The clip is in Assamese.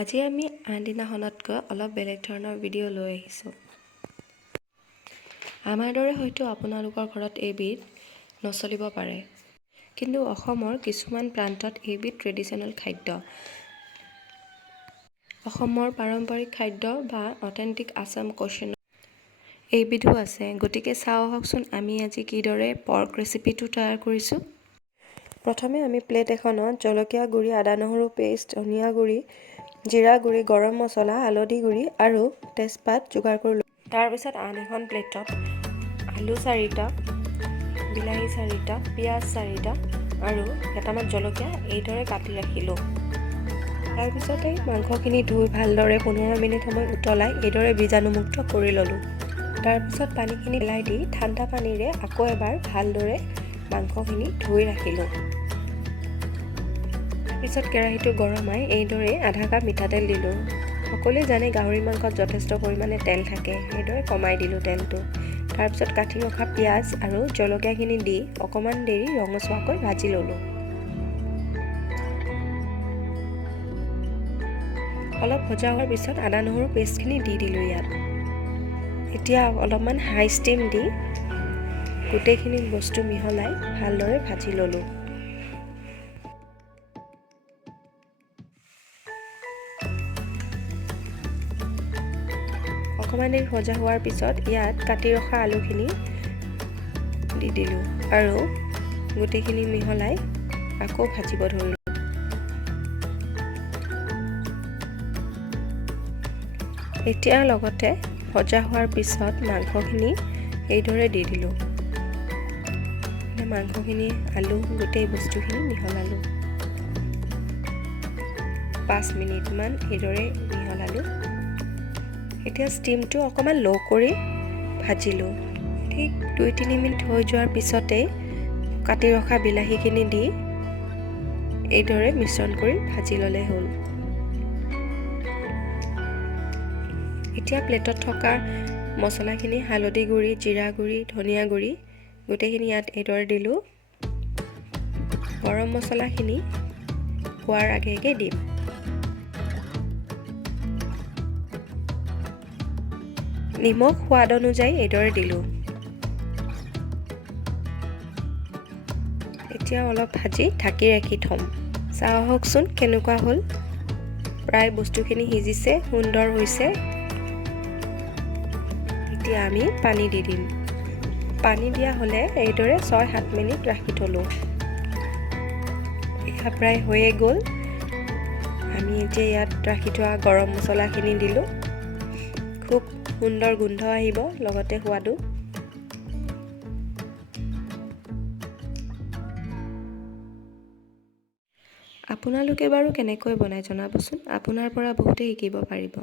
আজি আমি আন দিনাখনতকৈ অলপ বেলেগ ধৰণৰ ভিডিঅ' লৈ আহিছোঁ। আমাৰ দৰে হয়তো আপোনালোকৰ ঘৰত এইবিধ নচলিব পাৰে, কিন্তু অসমৰ কিছুমান প্ৰান্তত এইবিধ ট্ৰেডিশ্যনেল খাদ্য। অসমৰ পাৰম্পৰিক খাদ্য বা অথেণ্টিক আছাম কুইজিনত এইবিধো আছে। গতিকে চাওঁ আহকচোন আমি আজি কিদৰে পৰ্ক ৰেচিপিটো তৈয়াৰ কৰিছোঁ। প্ৰথমে আমি প্লেট এখনত জলকীয়া গুড়ি, আদা নহৰু পেষ্ট, ধনিয়া গুড়ি, জিৰা গুড়ি, গৰম মছলা, হালধি গুড়ি আৰু তেজপাত যোগাৰ কৰি লওঁ। তাৰপিছত আন এখন প্লেটত আলু 4টা, বিলাহী 4টা, পিঁয়াজ 4টা আৰু কেইটামান জলকীয়া এইদৰে কাটি ৰাখিলোঁ। তাৰপিছতে মাংসখিনি ধুই ভালদৰে 15 মিনিট সময় উতলাই এইদৰে বীজাণুমুক্ত কৰি ল'লোঁ। তাৰপিছত পানীখিনি পেলাই দি ঠাণ্ডা পানীৰে আকৌ এবাৰ ভালদৰে মাংসখিনি ধুই ৰাখিলোঁ। তাৰপিছত কেৰাহীটো গৰমাই এইদৰে আধা কাপ মিঠাতেল দিলোঁ। সকলোৱে জানে গাহৰি মাংসত যথেষ্ট পৰিমাণে তেল থাকে, সেইদৰে কমাই দিলোঁ তেলটো। তাৰপিছত কাটি ৰখা পিঁয়াজ আৰু জলকীয়াখিনি দি অকণমান দেৰি ৰঙচুৱাকৈ ভাজি ল'লোঁ। অলপ ভজা হোৱাৰ পিছত আদা নহৰু পেষ্টখিনি দি দিলোঁ ইয়াত। এতিয়া অলপমান হাই ষ্টিম দি গোটেইখিনি বস্তু মিহলাই ভালদৰে ভাজি ল'লোঁ। অকণমান দেৰি ভজা হোৱাৰ পিছত ইয়াত কাটি ৰখা আলুখিনি দি দিলোঁ আৰু গোটেইখিনি মিহলাই আকৌ ভাজিব ধৰিলোঁ। এতিয়া লগতে ভজা হোৱাৰ পিছত মাংসখিনি এইদৰে দি দিলোঁ। মাংসখিনি আলু গোটেই বস্তুখিনি মিহলালোঁ। 5 মিনিটমান এইদৰে মিহলালোঁ। এতিয়া ষ্টিমটো অকণমান ল' কৰি ভাজিলোঁ। ঠিক 2-3 মিনিট হৈ যোৱাৰ পিছতেই কাটি ৰখা বিলাহীখিনি দি এইদৰে মিশ্ৰণ কৰি ভাজি ল'লেই হ'ল। এতিয়া প্লেটত থকা মছলাখিনি হালধি গুড়ি, জিৰা গুড়ি, ধনিয়া গুড়ি গোটেইখিনি ইয়াত এইদৰে দিলোঁ। গৰম মছলাখিনি হোৱাৰ আগে আগে দিম। নিমখ সোৱাদ অনুযায়ী এইদৰে দিলোঁ। এতিয়া অলপ ভাজি ঢাকি ৰাখি থ'ম। চাওঁ আহকচোন কেনেকুৱা হ'ল। প্ৰায় বস্তুখিনি সিজিছে, সুন্দৰ হৈছে। এতিয়া আমি পানী দি দিম। পানী দিয়া হ'লে এইদৰে 6-7 মিনিট ৰাখি থ'লোঁ। এয়া প্ৰায় হৈয়ে গ'ল। আমি এতিয়া ইয়াত ৰাখি থোৱা গৰম মছলাখিনি দিলোঁ। খুব সুন্দৰ গোন্ধ আহিব, লগতে সোৱাদো। আপোনালোকে বাৰু কেনেকৈ বনাই জনাবচোন। আপোনাৰ পৰা বহুতেই শিকিব পাৰিব।